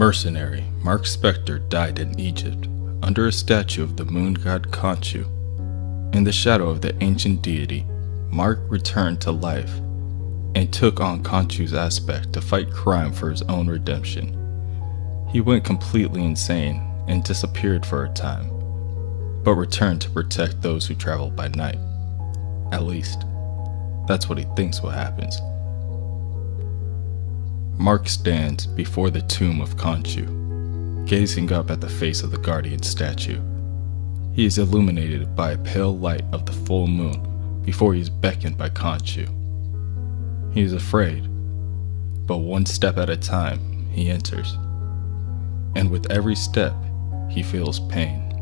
Mercenary Marc Spector died in Egypt under a statue of the moon god Khonshu. In the shadow of the ancient deity, Marc returned to life and took on Khonshu's aspect to fight crime for his own redemption. He went completely insane and disappeared for a time, but returned to protect those who travel by night. At least, that's what he thinks will happen. Marc stands before the tomb of Khonshu, gazing up at the face of the guardian statue. He is illuminated by a pale light of the full moon before he is beckoned by Khonshu. He is afraid, but one step at a time he enters, and with every step he feels pain.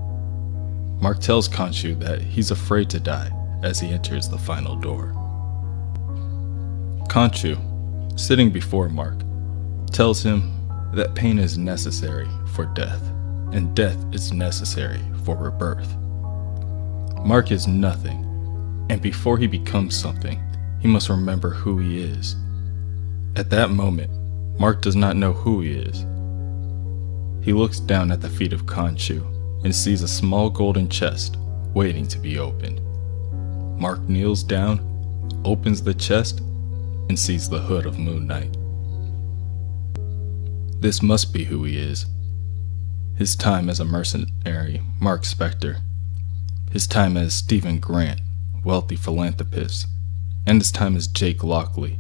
Marc tells Khonshu that he's afraid to die as he enters the final door. Khonshu, sitting before Marc, tells him that pain is necessary for death, and death is necessary for rebirth. Marc is nothing, and before he becomes something, he must remember who he is. At that moment, Marc does not know who he is. He looks down at the feet of Khonshu and sees a small golden chest waiting to be opened. Marc kneels down, opens the chest, and sees the hood of Moon Knight. This must be who he is. His time as a mercenary, Marc Spector. His time as Stephen Grant, wealthy philanthropist. And his time as Jake Lockley,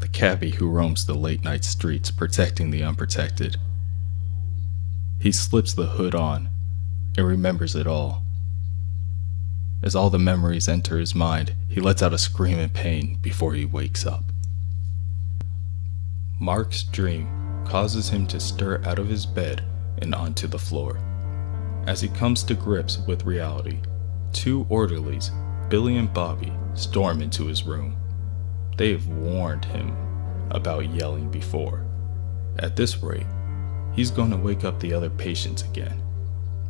the cabbie who roams the late-night streets protecting the unprotected. He slips the hood on and remembers it all. As all the memories enter his mind, he lets out a scream in pain before he wakes up. Marc's dream causes him to stir out of his bed and onto the floor. As he comes to grips with reality, two orderlies, Billy and Bobby, storm into his room. They have warned him about yelling before. At this rate, he's going to wake up the other patients again.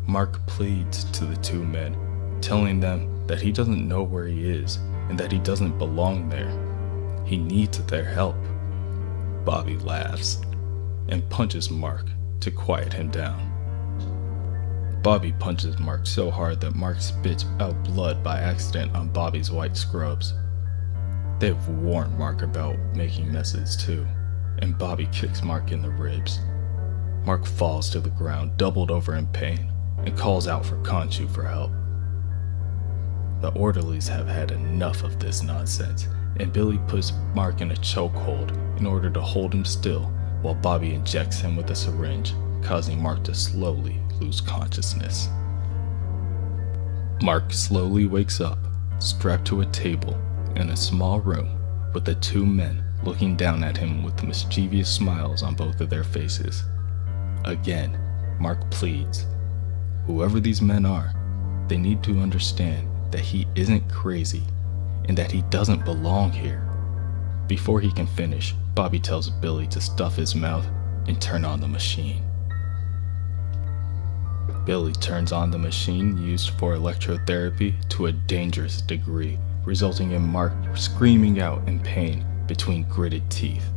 Marc pleads to the two men, telling them that he doesn't know where he is and that he doesn't belong there. He needs their help. Bobby laughs and punches Marc to quiet him down. Bobby punches Marc so hard that Marc spits out blood by accident on Bobby's white scrubs. They've warned Marc about making messes too, and Bobby kicks Marc in the ribs. Marc falls to the ground, doubled over in pain, and calls out for Khonshu for help. The orderlies have had enough of this nonsense, and Billy puts Marc in a chokehold in order to hold him still while Bobby injects him with a syringe, causing Marc to slowly lose consciousness. Marc slowly wakes up, strapped to a table in a small room with the two men looking down at him with mischievous smiles on both of their faces. Again, Marc pleads. Whoever these men are, they need to understand that he isn't crazy and that he doesn't belong here. Before he can finish, Bobby tells Billy to stuff his mouth and turn on the machine. Billy turns on the machine used for electrotherapy to a dangerous degree, resulting in Marc screaming out in pain between gritted teeth.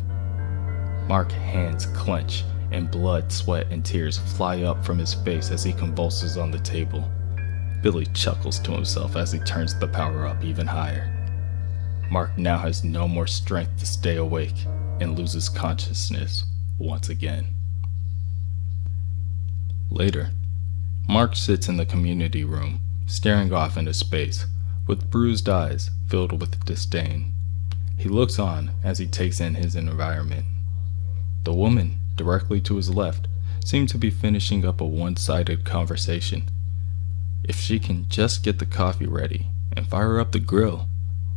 Marc's hands clench and blood, sweat, and tears fly up from his face as he convulses on the table. Billy chuckles to himself as he turns the power up even higher. Marc now has no more strength to stay awake and loses consciousness once again. Later, Marc sits in the community room, staring off into space, with bruised eyes filled with disdain. He looks on as he takes in his environment. The woman directly to his left seems to be finishing up a one-sided conversation. If she can just get the coffee ready and fire up the grill,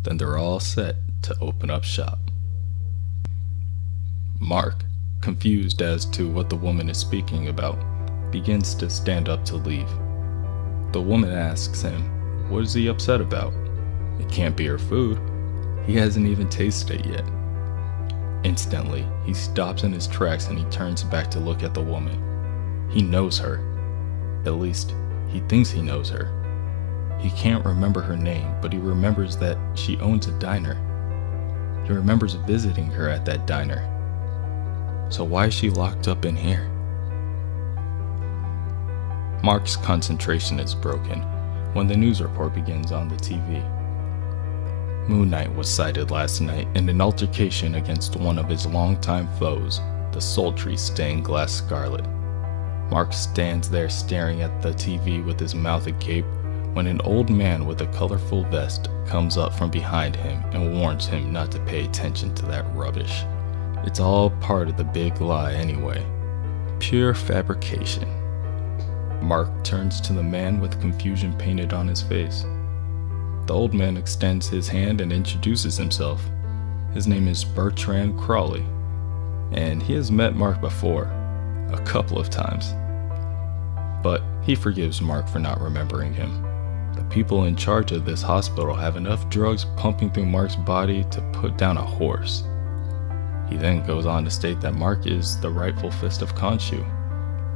then they're all set to open up shop. Marc, confused as to what the woman is speaking about, begins to stand up to leave. The woman asks him, what is he upset about? It can't be her food. He hasn't even tasted it yet. Instantly, he stops in his tracks and he turns back to look at the woman. He knows her. At least, he thinks he knows her. He can't remember her name, but he remembers that she owns a diner. He remembers visiting her at that diner. So why is she locked up in here? Marc's concentration is broken when the news report begins on the TV. Moon Knight was sighted last night in an altercation against one of his longtime foes, the sultry stained glass Scarlet. Marc stands there staring at the TV with his mouth agape when an old man with a colorful vest comes up from behind him and warns him not to pay attention to that rubbish. It's all part of the big lie anyway. Pure fabrication. Marc turns to the man with confusion painted on his face. The old man extends his hand and introduces himself. His name is Bertrand Crawley, and he has met Marc before, a couple of times. But he forgives Marc for not remembering him. The people in charge of this hospital have enough drugs pumping through Marc's body to put down a horse. He then goes on to state that Marc is the rightful fist of Khonshu,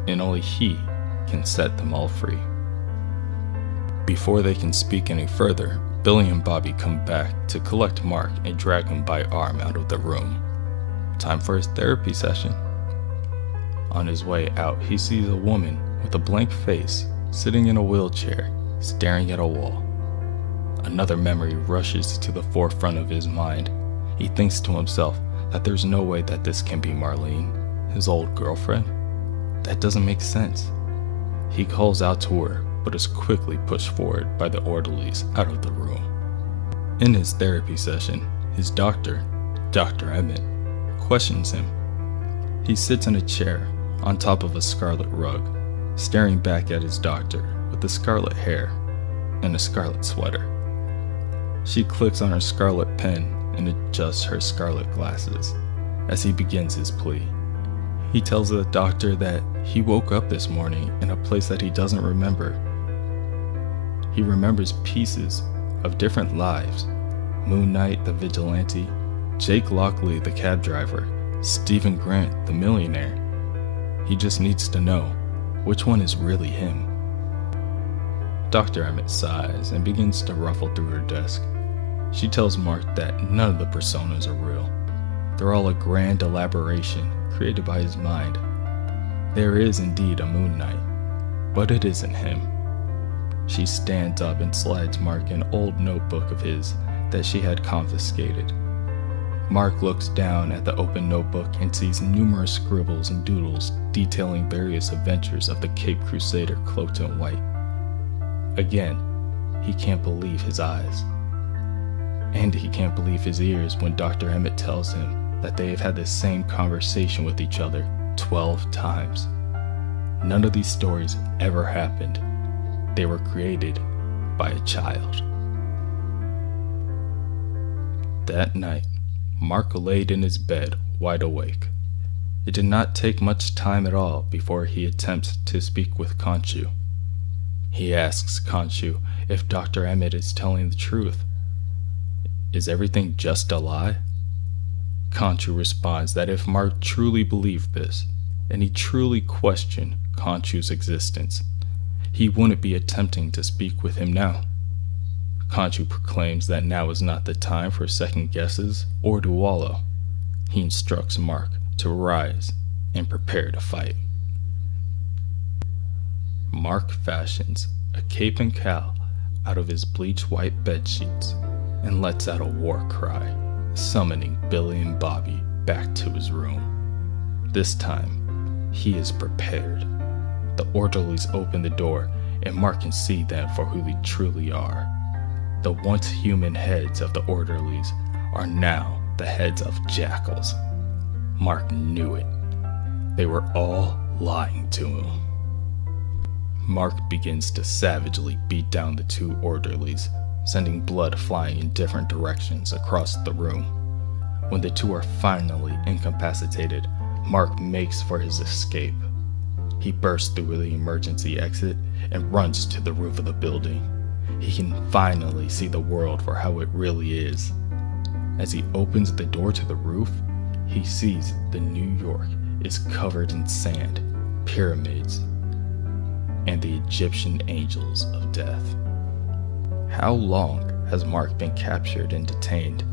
and only he can set them all free. Before they can speak any further, Billy and Bobby come back to collect Marc and drag him by arm out of the room. Time for his therapy session. On his way out, he sees a woman with a blank face sitting in a wheelchair, staring at a wall. Another memory rushes to the forefront of his mind. He thinks to himself that there's no way that this can be Marlene, his old girlfriend. That doesn't make sense. He calls out to her, but is quickly pushed forward by the orderlies out of the room. In his therapy session, his doctor, Dr. Emmett, questions him. He sits in a chair on top of a scarlet rug, staring back at his doctor with the scarlet hair and a scarlet sweater. She clicks on her scarlet pen and adjusts her scarlet glasses as he begins his plea. He tells the doctor that he woke up this morning in a place that he doesn't remember. He remembers pieces of different lives: Moon Knight the vigilante, Jake Lockley the cab driver, Stephen Grant the millionaire. He just needs to know which one is really him. Dr. Emmett sighs and begins to ruffle through her desk. She tells Marc that none of the personas are real. They're all a grand elaboration created by his mind. There is indeed a Moon Knight, but it isn't him. She stands up and slides Marc an old notebook of his that she had confiscated. Marc looks down at the open notebook and sees numerous scribbles and doodles detailing various adventures of the Cape Crusader cloaked in white. Again, he can't believe his eyes. And he can't believe his ears when Dr. Emmett tells him that they have had the same conversation with each other 12 times. None of these stories ever happened. They were created by a child. That night, Marc laid in his bed, wide awake. It did not take much time at all before he attempts to speak with Khonshu. He asks Khonshu if Dr. Emmett is telling the truth. Is everything just a lie? Khonshu responds that if Marc truly believed this, and he truly questioned Khonshu's existence, he wouldn't be attempting to speak with him now. Khonshu proclaims that now is not the time for second guesses or to wallow. He instructs Marc to rise and prepare to fight. Marc fashions a cape and cowl out of his bleach white bed sheets and lets out a war cry, summoning Billy and Bobby back to his room. This time, he is prepared. The orderlies open the door, and Marc can see them for who they truly are. The once human heads of the orderlies are now the heads of jackals. Marc knew it. They were all lying to him. Marc begins to savagely beat down the two orderlies, sending blood flying in different directions across the room. When the two are finally incapacitated, Marc makes for his escape. He bursts through the emergency exit and runs to the roof of the building. He can finally see the world for how it really is. As he opens the door to the roof, he sees that New York is covered in sand, pyramids, and the Egyptian angels of death. How long has Marc been captured and detained?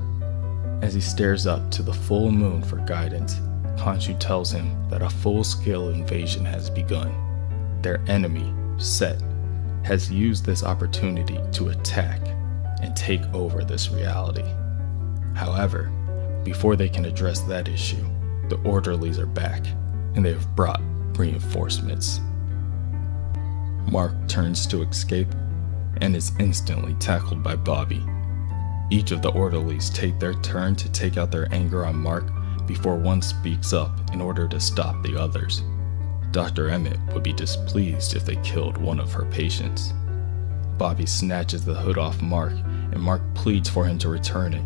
As he stares up to the full moon for guidance, Khonshu tells him that a full-scale invasion has begun. Their enemy, Set, has used this opportunity to attack and take over this reality. However, before they can address that issue, the orderlies are back, and they have brought reinforcements. Marc turns to escape and is instantly tackled by Bobby. Each of the orderlies take their turn to take out their anger on Marc before one speaks up in order to stop the others. Dr. Emmett would be displeased if they killed one of her patients. Bobby snatches the hood off Marc, and Marc pleads for him to return it.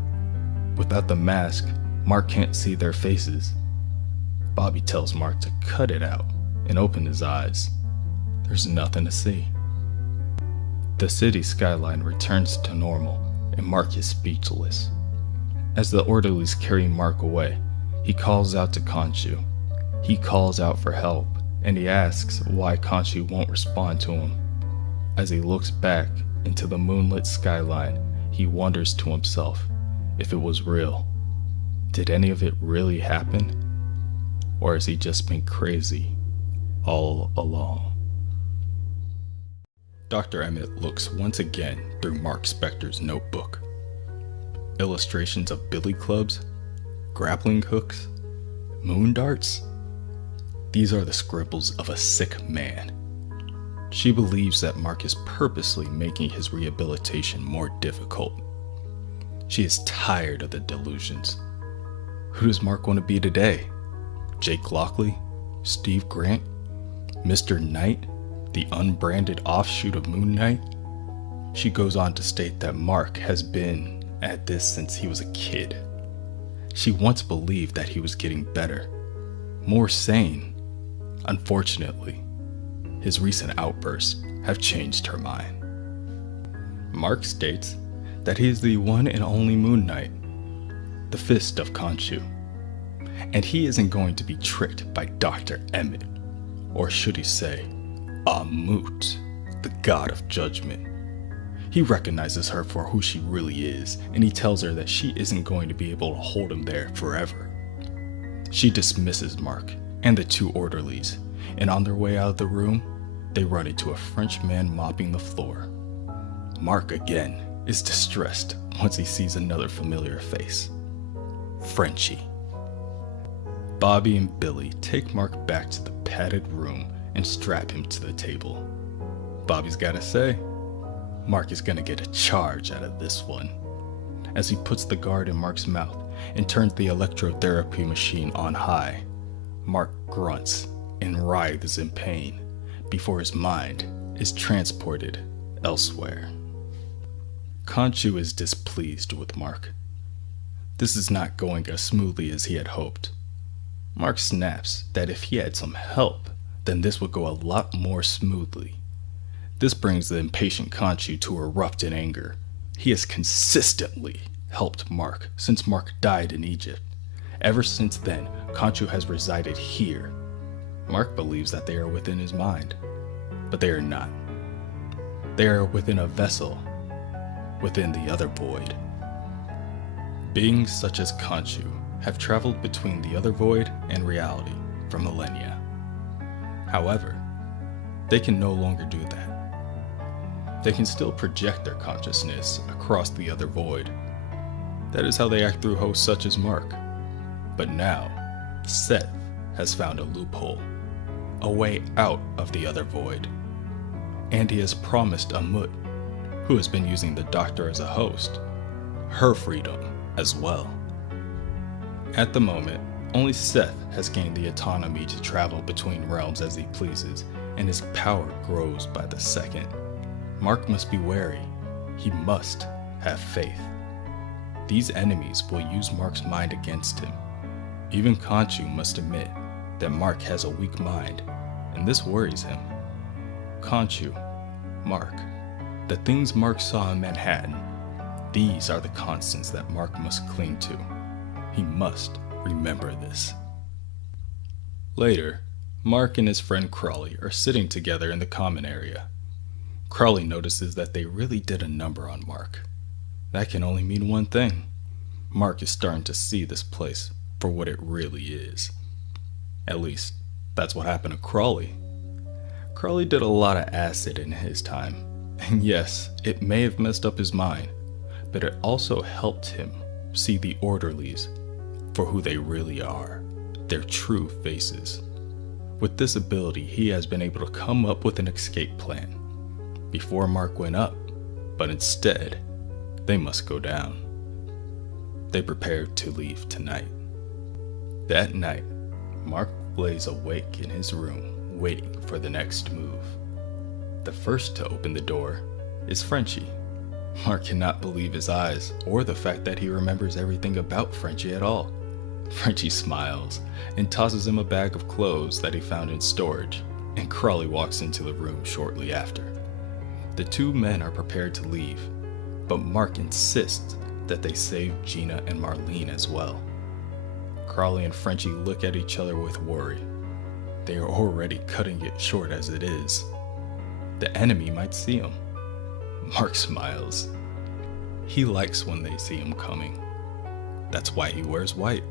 Without the mask, Marc can't see their faces. Bobby tells Marc to cut it out and open his eyes. There's nothing to see. The city skyline returns to normal, and Marc is speechless. As the orderlies carry Marc away, he calls out to Khonshu. He calls out for help, and he asks why Khonshu won't respond to him. As he looks back into the moonlit skyline, he wonders to himself if it was real. Did any of it really happen? Or has he just been crazy all along? Dr. Emmett looks once again through Marc Spector's notebook. Illustrations of billy clubs, grappling hooks, moon darts. These are the scribbles of a sick man. She believes that Marc is purposely making his rehabilitation more difficult. She is tired of the delusions. Who does Marc want to be today? Jake Lockley? Steve Grant? Mr. Knight? The unbranded offshoot of Moon Knight? She goes on to state that Marc has been at this since he was a kid. She once believed that he was getting better, more sane. Unfortunately, his recent outbursts have changed her mind. Marc states that he is the one and only Moon Knight, the fist of Khonshu, and he isn't going to be tricked by Dr. Emmett, or should he say, Amut, the god of judgment. He recognizes her for who she really is, and he tells her that she isn't going to be able to hold him there forever. She dismisses Marc and the two orderlies, and on their way out of the room, they run into a French man mopping the floor. Marc again is distressed once he sees another familiar face. Frenchie. Bobby and Billy take Marc back to the padded room and strap him to the table. Bobby's gotta say, Marc is gonna get a charge out of this one. As he puts the guard in Marc's mouth and turns the electrotherapy machine on high, Marc grunts and writhes in pain before his mind is transported elsewhere. Khonshu is displeased with Marc. This is not going as smoothly as he had hoped. Marc snaps that if he had some help, then this would go a lot more smoothly. This brings the impatient Khonshu to erupt in anger. He has consistently helped Marc since Marc died in Egypt. Ever since then, Khonshu has resided here. Marc believes that they are within his mind, but they are not. They are within a vessel, within the other void. Beings such as Khonshu have traveled between the other void and reality for millennia. However, they can no longer do that. They can still project their consciousness across the other void. That is how they act through hosts such as Marc. But now, Seth has found a loophole, a way out of the other void. And he has promised Amut, who has been using the Doctor as a host, her freedom as well. At the moment, only Seth has gained the autonomy to travel between realms as he pleases, and his power grows by the second. Marc must be wary. He must have faith. These enemies will use Marc's mind against him. Even Khonshu must admit that Marc has a weak mind, and this worries him. Khonshu, Marc, the things Marc saw in Manhattan, these are the constants that Marc must cling to. He must remember this. Later, Marc and his friend Crawley are sitting together in the common area. Crawley notices that they really did a number on Marc. That can only mean one thing. Marc is starting to see this place for what it really is. At least, that's what happened to Crawley. Crowley did a lot of acid in his time, and yes, it may have messed up his mind, but it also helped him see the orderlies for who they really are, their true faces. With this ability, he has been able to come up with an escape plan before Marc went up, but instead, they must go down. They prepared to leave tonight. That night, Marc lays awake in his room, waiting for the next move. The first to open the door is Frenchie. Marc cannot believe his eyes, or the fact that he remembers everything about Frenchie at all. Frenchie smiles and tosses him a bag of clothes that he found in storage, and Crowley walks into the room shortly after. The two men are prepared to leave, but Marc insists that they save Gina and Marlene as well. Crowley and Frenchie look at each other with worry. They are already cutting it short as it is. The enemy might see him. Marc smiles. He likes when they see him coming. That's why he wears white.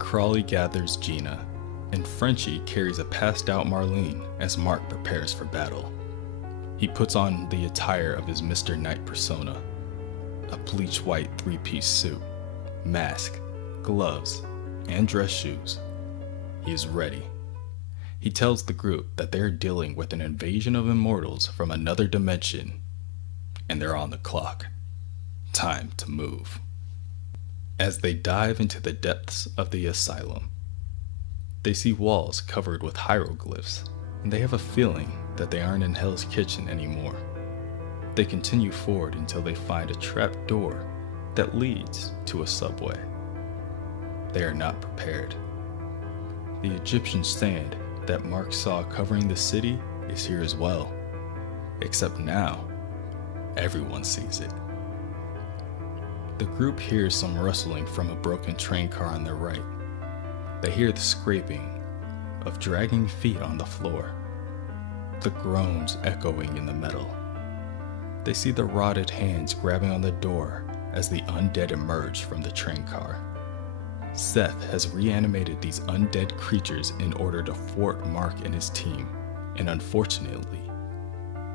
Crowley gathers Gina, and Frenchie carries a passed out Marlene as Marc prepares for battle. He puts on the attire of his Mr. Knight persona, a bleach white three-piece suit, mask, gloves, and dress shoes. He is ready. He tells the group that they're dealing with an invasion of immortals from another dimension, and they're on the clock. Time to move. As they dive into the depths of the asylum, they see walls covered with hieroglyphs, and they have a feeling that they aren't in Hell's Kitchen anymore. They continue forward until they find a trap door that leads to a subway. They are not prepared. The Egyptian sand that Marc saw covering the city is here as well, except now, everyone sees it. The group hears some rustling from a broken train car on their right. They hear the scraping of dragging feet on the floor, the groans echoing in the metal. They see the rotted hands grabbing on the door as the undead emerge from the train car. Seth has reanimated these undead creatures in order to thwart Marc and his team, and unfortunately,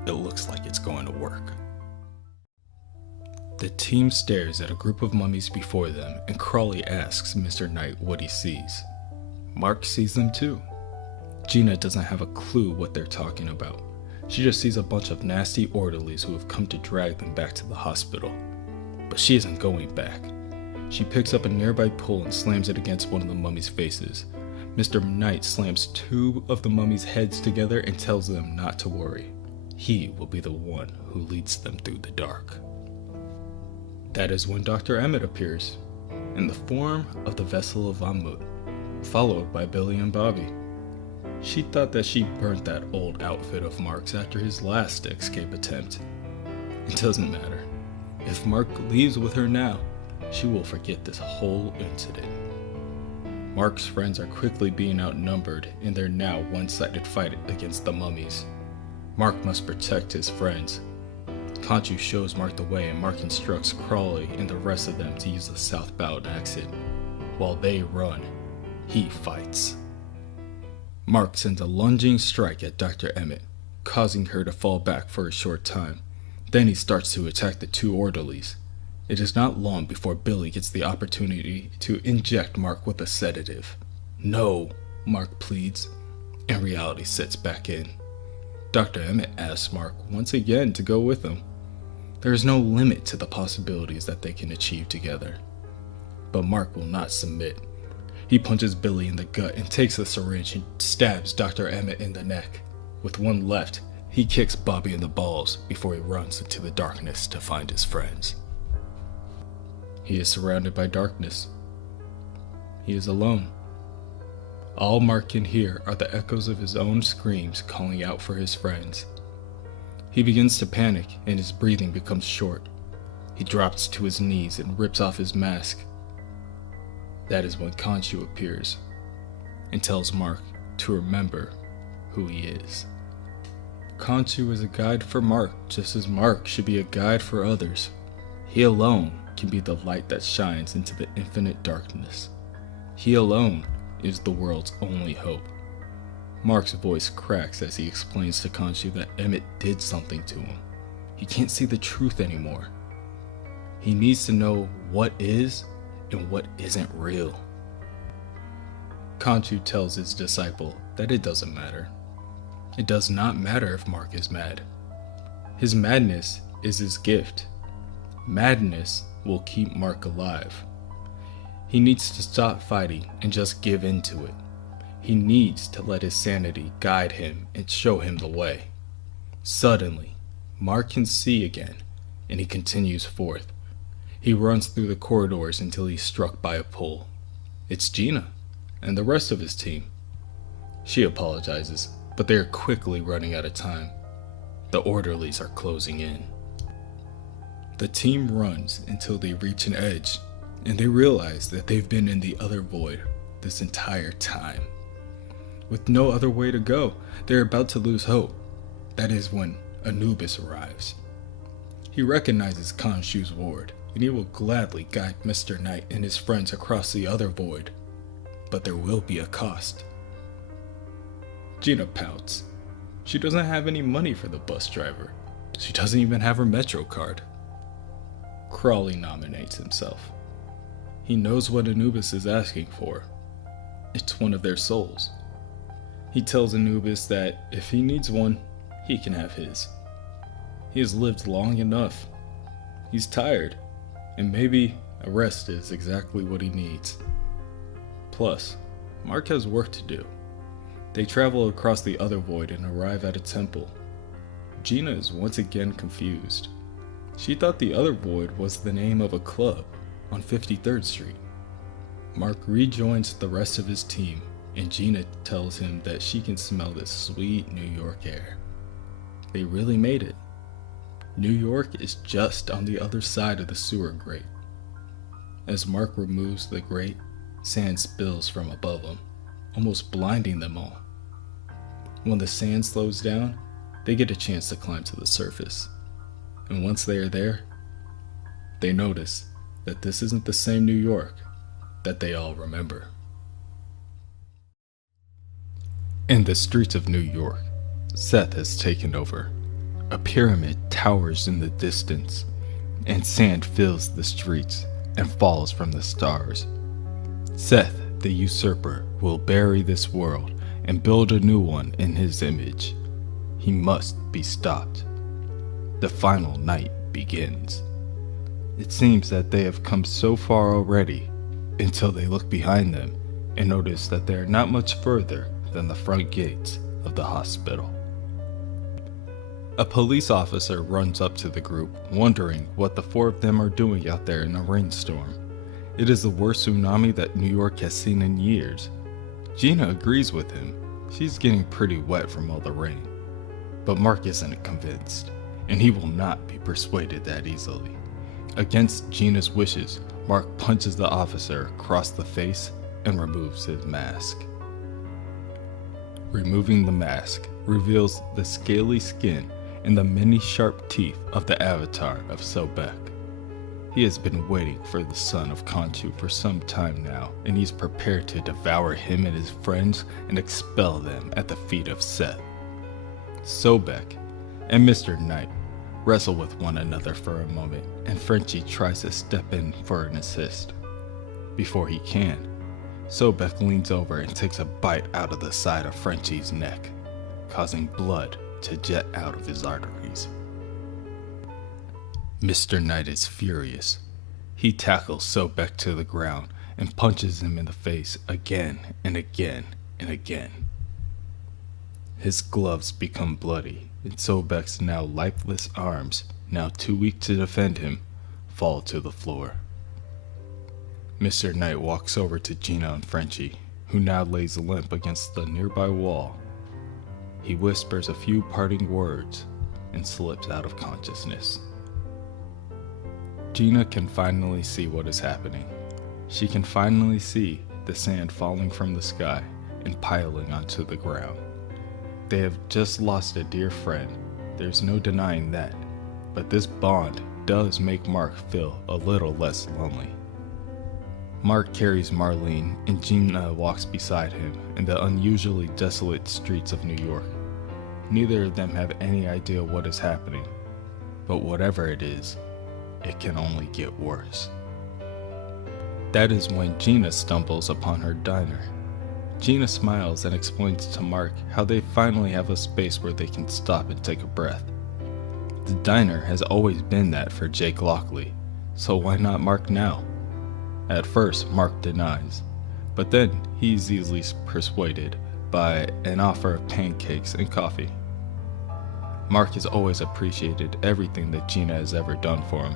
it looks like it's going to work. The team stares at a group of mummies before them, and Crowley asks Mr. Knight what he sees. Marc sees them too. Gina doesn't have a clue what they're talking about. She just sees a bunch of nasty orderlies who have come to drag them back to the hospital. But she isn't going back. She picks up a nearby pole and slams it against one of the mummies' faces. Mr. Knight slams two of the mummies' heads together and tells them not to worry. He will be the one who leads them through the dark. That is when Dr. Emmett appears, in the form of the vessel of Amut, followed by Billy and Bobby. She thought that she burnt that old outfit of Marc's after his last escape attempt. It doesn't matter. If Marc leaves with her now, she will forget this whole incident. Marc's friends are quickly being outnumbered in their now one-sided fight against the mummies. Marc must protect his friends. Khonshu shows Marc the way, and Marc instructs Crowley and the rest of them to use the southbound exit. While they run, he fights. Marc sends a lunging strike at Dr. Emmett, causing her to fall back for a short time. Then he starts to attack the two orderlies. It is not long before Billy gets the opportunity to inject Marc with a sedative. No, Marc pleads, and reality sets back in. Dr. Emmett asks Marc once again to go with him. There is no limit to the possibilities that they can achieve together. But Marc will not submit. He punches Billy in the gut and takes the syringe and stabs Dr. Emmett in the neck. With one left, he kicks Bobby in the balls before he runs into the darkness to find his friends. He is surrounded by darkness. He is alone. All Marc can hear are the echoes of his own screams calling out for his friends. He begins to panic and his breathing becomes short. He drops to his knees and rips off his mask. That is when Khonshu appears and tells Marc to remember who he is. Khonshu is a guide for Marc, just as Marc should be a guide for others. He alone can be the light that shines into the infinite darkness. He alone is the world's only hope. Mark's voice cracks as he explains to Khonshu that Emmett did something to him. He can't see the truth anymore. He needs to know what is and what isn't real. Khonshu tells his disciple that it doesn't matter. It does not matter if Marc is mad. His madness is his gift. Madness will keep Marc alive. He needs to stop fighting and just give in to it. He needs to let his sanity guide him and show him the way. Suddenly, Marc can see again, and he continues forth. He runs through the corridors until he's struck by a pull. It's Gina and the rest of his team. She apologizes, but they are quickly running out of time. The orderlies are closing in. The team runs until they reach an edge, and they realize that they've been in the other void this entire time. With no other way to go, they're about to lose hope. That is when Anubis arrives. He recognizes Khonshu's ward, and he will gladly guide Mr. Knight and his friends across the other void. But there will be a cost. Gina pouts. She doesn't have any money for the bus driver. She doesn't even have her Metro card. Crawley nominates himself. He knows what Anubis is asking for. It's one of their souls. He tells Anubis that if he needs one, he can have his. He has lived long enough. He's tired, and maybe a rest is exactly what he needs. Plus, Marc has work to do. They travel across the other void and arrive at a temple. Gina is once again confused. She thought the other void was the name of a club on 53rd Street. Marc rejoins the rest of his team, and Gina tells him that she can smell the sweet New York air. They really made it. New York is just on the other side of the sewer grate. As Marc removes the grate, sand spills from above him, almost blinding them all. When the sand slows down, they get a chance to climb to the surface. And once they are there, they notice that this isn't the same New York that they all remember. In the streets of New York, Seth has taken over. A pyramid towers in the distance, and sand fills the streets and falls from the stars. Seth, the usurper, will bury this world and build a new one in his image. He must be stopped. The final night begins. It seems that they have come so far already until they look behind them and notice that they are not much further than the front gates of the hospital. A police officer runs up to the group, wondering what the four of them are doing out there in a rainstorm. It is the worst tsunami that New York has seen in years. Gina agrees with him. She's getting pretty wet from all the rain. But Marc isn't convinced, and he will not be persuaded that easily. Against Gina's wishes, Marc punches the officer across the face and removes his mask. Removing the mask reveals the scaly skin and the many sharp teeth of the avatar of Sobek. He has been waiting for the son of Khonshu for some time now, and he's prepared to devour him and his friends and expel them at the feet of Seth. Sobek and Mr. Knight wrestle with one another for a moment, and Frenchie tries to step in for an assist. Before he can, Sobek leans over and takes a bite out of the side of Frenchie's neck, causing blood to jet out of his arteries. Mr. Knight is furious. He tackles Sobek to the ground and punches him in the face again and again and again. His gloves become bloody, and Sobek's now lifeless arms, now too weak to defend him, fall to the floor. Mr. Knight walks over to Gina and Frenchie, who now lays limp against the nearby wall. He whispers a few parting words and slips out of consciousness. Gina can finally see what is happening. She can finally see the sand falling from the sky and piling onto the ground. They have just lost a dear friend, there's no denying that, but this bond does make Marc feel a little less lonely. Marc carries Marlene and Gina walks beside him in the unusually desolate streets of New York. Neither of them have any idea what is happening, but whatever it is, it can only get worse. That is when Gina stumbles upon her diner. Gina smiles and explains to Marc how they finally have a space where they can stop and take a breath. The diner has always been that for Jake Lockley, so why not Marc now? At first, Marc denies, but then he's easily persuaded by an offer of pancakes and coffee. Marc has always appreciated everything that Gina has ever done for him.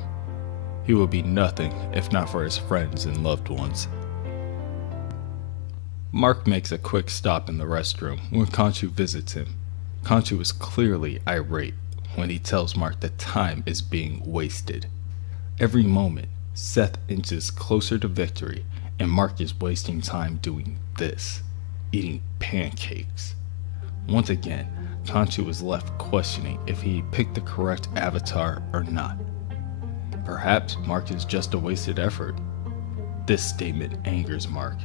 He would be nothing if not for his friends and loved ones. Marc makes a quick stop in the restroom when Khonshu visits him. Khonshu is clearly irate when he tells Marc that time is being wasted. Every moment, Seth inches closer to victory, and Marc is wasting time doing this, eating pancakes. Once again, Khonshu is left questioning if he picked the correct avatar or not. Perhaps Marc is just a wasted effort. This statement angers Marc.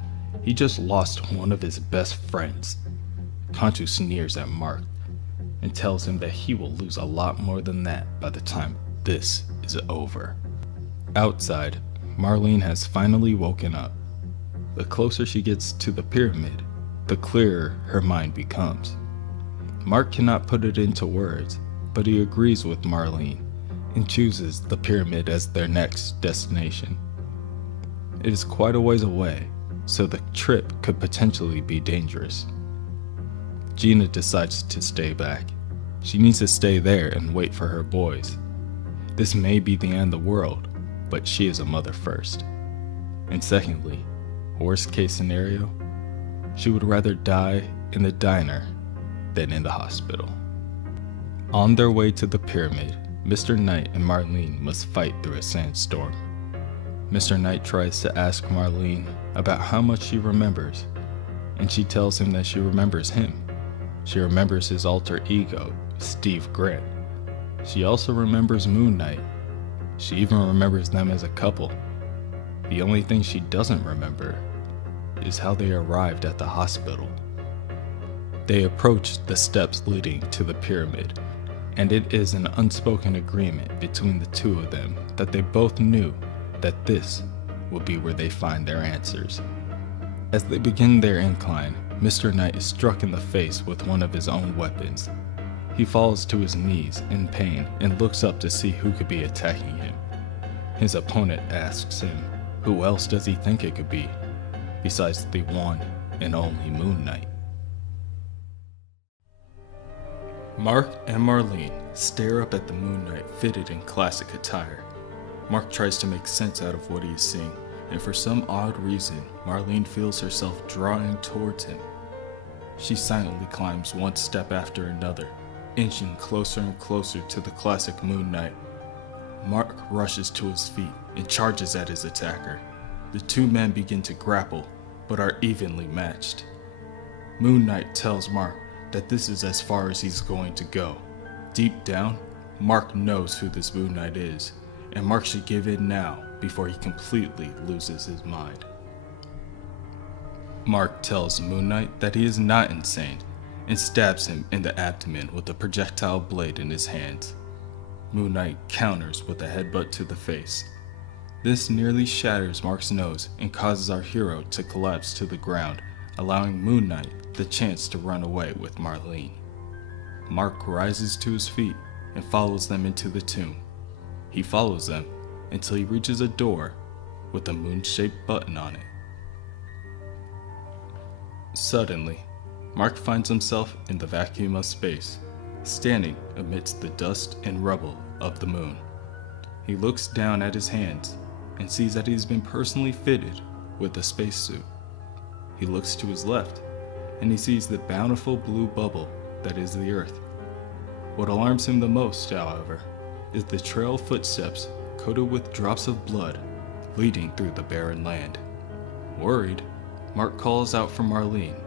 He just lost one of his best friends. Khonshu sneers at Marc and tells him that he will lose a lot more than that by the time this is over. Outside, Marlene has finally woken up. The closer she gets to the pyramid, the clearer her mind becomes. Marc cannot put it into words, but he agrees with Marlene and chooses the pyramid as their next destination. It is quite a ways away, so the trip could potentially be dangerous. Gina decides to stay back. She needs to stay there and wait for her boys. This may be the end of the world, but she is a mother first. And secondly, worst case scenario, she would rather die in the diner than in the hospital. On their way to the pyramid, Mr. Knight and Marlene must fight through a sandstorm. Mr. Knight tries to ask Marlene about how much she remembers, and she tells him that she remembers him. She remembers his alter ego, Steve Grant. She also remembers Moon Knight. She even remembers them as a couple. The only thing she doesn't remember is how they arrived at the hospital. They approach the steps leading to the pyramid, and it is an unspoken agreement between the two of them that they both knew that this will be where they find their answers. As they begin their incline, Mr. Knight is struck in the face with one of his own weapons. He falls to his knees in pain and looks up to see who could be attacking him. His opponent asks him, who else does he think it could be, besides the one and only Moon Knight? Marc and Marlene stare up at the Moon Knight fitted in classic attire. Marc tries to make sense out of what he is seeing, and for some odd reason, Marlene feels herself drawing towards him. She silently climbs one step after another, inching closer and closer to the classic Moon Knight. Marc rushes to his feet and charges at his attacker. The two men begin to grapple, but are evenly matched. Moon Knight tells Marc that this is as far as he's going to go. Deep down, Marc knows who this Moon Knight is, and Marc should give in now before he completely loses his mind. Marc tells Moon Knight that he is not insane and stabs him in the abdomen with a projectile blade in his hands. Moon Knight counters with a headbutt to the face. This nearly shatters Marc's nose and causes our hero to collapse to the ground, allowing Moon Knight the chance to run away with Marlene. Marc rises to his feet and follows them into the tomb. He follows them until he reaches a door with a moon-shaped button on it. Suddenly, Marc finds himself in the vacuum of space, standing amidst the dust and rubble of the moon. He looks down at his hands and sees that he's been personally fitted with a spacesuit. He looks to his left and he sees the bountiful blue bubble that is the Earth. What alarms him the most, however, is the trail of footsteps coated with drops of blood leading through the barren land. Worried, Marc calls out for Marlene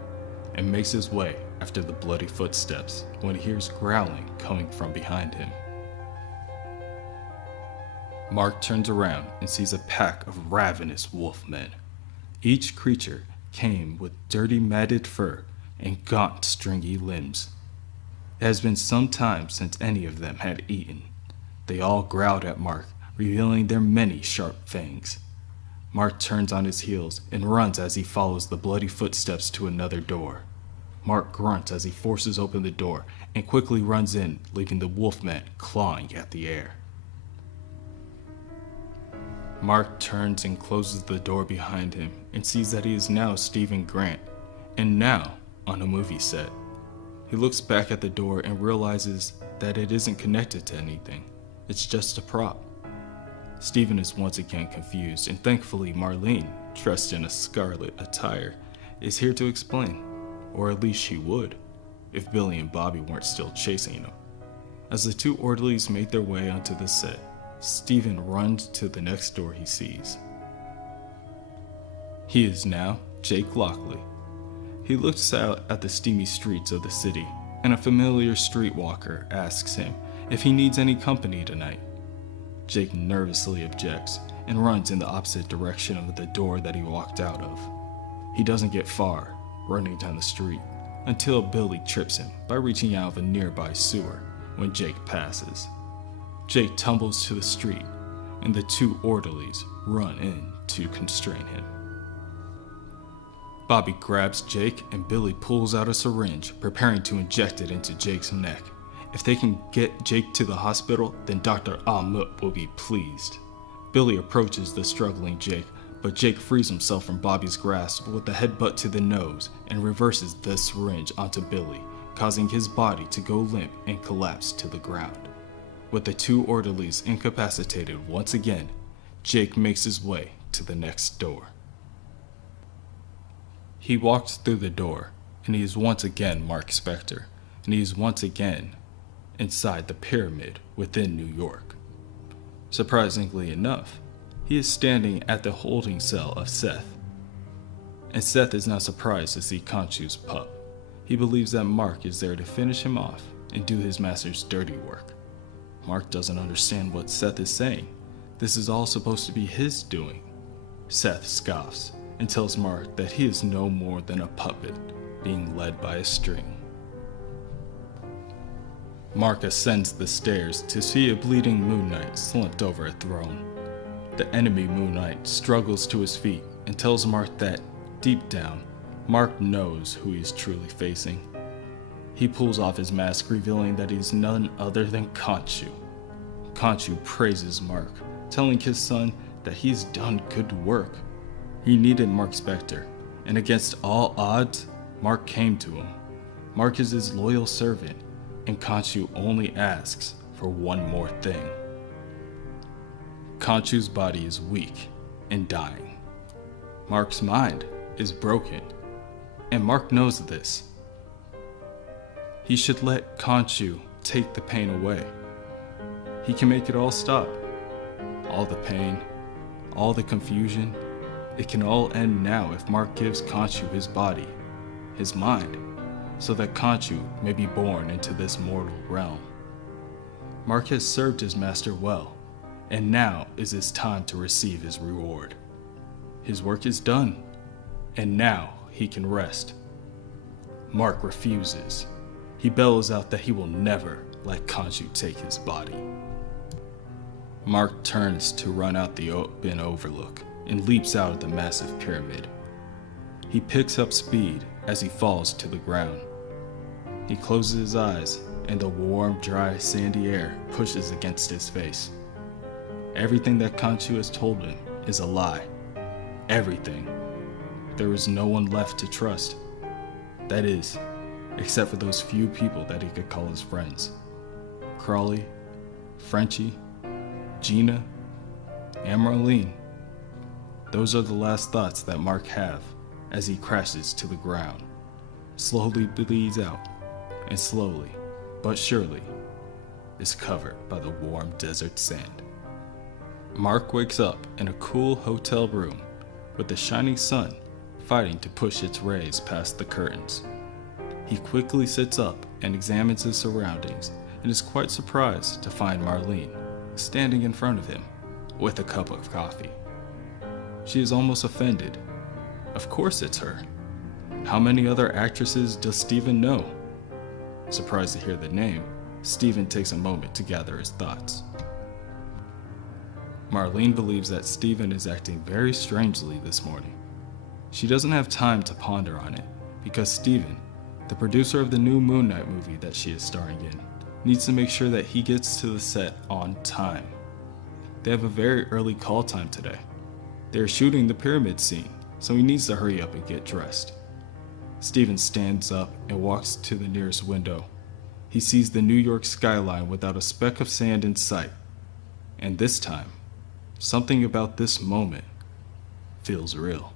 and makes his way after the bloody footsteps when he hears growling coming from behind him. Marc turns around and sees a pack of ravenous wolfmen. Each creature came with dirty matted fur and gaunt stringy limbs. It has been some time since any of them had eaten. They all growled at Marc, revealing their many sharp fangs. Marc turns on his heels and runs as he follows the bloody footsteps to another door. Marc grunts as he forces open the door and quickly runs in, leaving the wolfman clawing at the air. Marc turns and closes the door behind him and sees that he is now Stephen Grant, and now on a movie set. He looks back at the door and realizes that it isn't connected to anything. It's just a prop. Stephen is once again confused, and thankfully Marlene, dressed in a scarlet attire, is here to explain, or at least she would, if Billy and Bobby weren't still chasing him. As the two orderlies make their way onto the set, Stephen runs to the next door he sees. He is now Jake Lockley. He looks out at the steamy streets of the city, and a familiar streetwalker asks him if he needs any company tonight. Jake nervously objects and runs in the opposite direction of the door that he walked out of. He doesn't get far, running down the street, until Billy trips him by reaching out of a nearby sewer when Jake passes. Jake tumbles to the street, and the two orderlies run in to constrain him. Bobby grabs Jake and Billy pulls out a syringe, preparing to inject it into Jake's neck. If they can get Jake to the hospital, then Dr. Ahmut will be pleased. Billy approaches the struggling Jake, but Jake frees himself from Bobby's grasp with a headbutt to the nose and reverses the syringe onto Billy, causing his body to go limp and collapse to the ground. With the two orderlies incapacitated once again, Jake makes his way to the next door. He walks through the door, and he is once again Marc Spector, and he is once again inside the pyramid within New York. Surprisingly enough, he is standing at the holding cell of Seth. And Seth is not surprised to see Khonshu's pup. He believes that Marc is there to finish him off and do his master's dirty work. Marc doesn't understand what Seth is saying. This is all supposed to be his doing. Seth scoffs and tells Marc that he is no more than a puppet being led by a string. Marc ascends the stairs to see a bleeding Moon Knight slumped over a throne. The enemy Moon Knight struggles to his feet and tells Marc that, deep down, Marc knows who he is truly facing. He pulls off his mask, revealing that he's none other than Khonshu. Khonshu praises Marc, telling his son that he's done good work. He needed Marc Spector, and against all odds, Marc came to him. Marc is his loyal servant, and Khonshu only asks for one more thing. Khonshu's body is weak and dying. Marc's mind is broken, and Marc knows this. He should let Khonshu take the pain away. He can make it all stop. All the pain, all the confusion, it can all end now if Marc gives Khonshu his body, his mind, so that Khonshu may be born into this mortal realm. Marc has served his master well, and now is his time to receive his reward. His work is done, and now he can rest. Marc refuses. He bellows out that he will never let Khonshu take his body. Marc turns to run out the open overlook and leaps out of the massive pyramid. He picks up speed as he falls to the ground. He closes his eyes, and the warm, dry, sandy air pushes against his face. Everything that Khonshu has told him is a lie. Everything. There is no one left to trust. That is, except for those few people that he could call his friends. Crawley, Frenchie, Gina, and Marlene. Those are the last thoughts that Marc has as he crashes to the ground, slowly bleeds out, and slowly, but surely, is covered by the warm desert sand. Marc wakes up in a cool hotel room with the shining sun fighting to push its rays past the curtains. He quickly sits up and examines his surroundings and is quite surprised to find Marlene standing in front of him with a cup of coffee. She is almost offended, Of course it's her. How many other actresses does Steven know? Surprised to hear the name, Steven takes a moment to gather his thoughts. Marlene believes that Steven is acting very strangely this morning. She doesn't have time to ponder on it because Steven, the producer of the new Moon Knight movie that she is starring in, needs to make sure that he gets to the set on time. They have a very early call time today. They are shooting the pyramid scene, so he needs to hurry up and get dressed. Steven stands up and walks to the nearest window. He sees the New York skyline without a speck of sand in sight. And this time, something about this moment feels real.